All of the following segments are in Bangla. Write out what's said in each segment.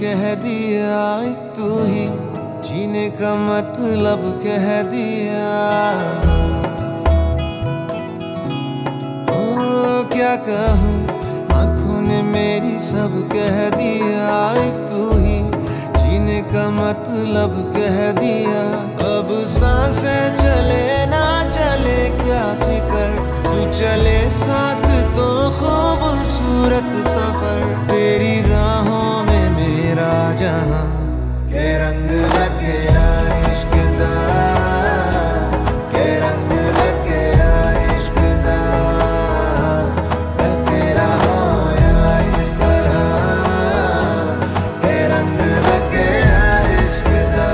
कह दिया, एक तू ही जीने का मतलब कह दिया। ओ क्या कहूँ, आँखों ने मेरी सब कह दिया, एक तू ही जीने का मतलब कह दिया। अब सांसें चले ना चले क्या फिकर, तू चले साथ तो खूबसूरत सफर। तेरी राहों में मेरा जहां के रंग लगे इश्क दा, के रंग लगे इश्क दा। मैं तेरा होया इस तरह, के रंग लगे इश्क दा।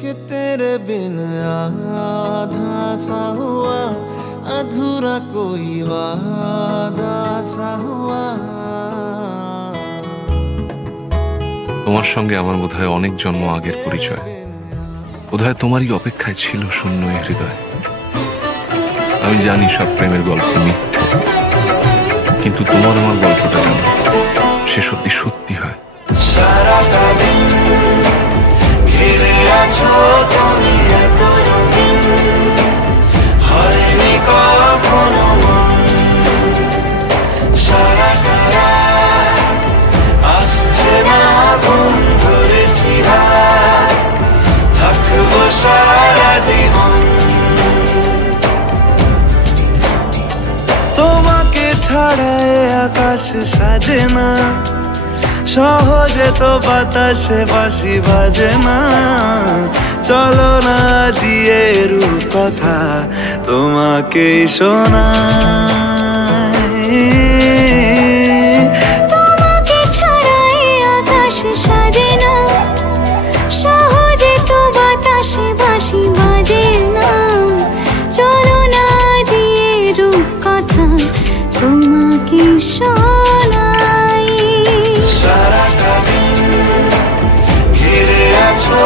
कि तेरे बिन आधा सा हुआ, अधूरा कोई वादा सा हुआ। তোমার সঙ্গে আমার বোধহয় অনেক জন্ম আগের পরিচয়, বোধহয় তোমারই অপেক্ষায় ছিল শূন্য এই হৃদয়। আমি জানি সব প্রেমের গল্প মিথ্যে, কিন্তু তোমার আমার গল্পটা কেন সে সত্যি সত্যি হয়। সারাটা দিন ঘিরে আছো তুমি এত রঙিন, হয়নি কখনো মন। সারাটা রাত আসছে না ঘুম, ধরেছি হাত, থাকবো সারা জীবন। তোমাকে ছাড়া আকাশ সাজে না, সহজে তো বাতাসে বাঁশি বাজে না। চলো না জিয়ে রূপ কথা তোমাকে শোনাই। তোমাকে ছাড়া আকাশ সাজে না, সহজে তো বাতাসে বাঁশি বাজে না। চলো না জিয়ে রূপ কথা তোমাকে শোনাই। সারাটা দিন ঘিরে আছো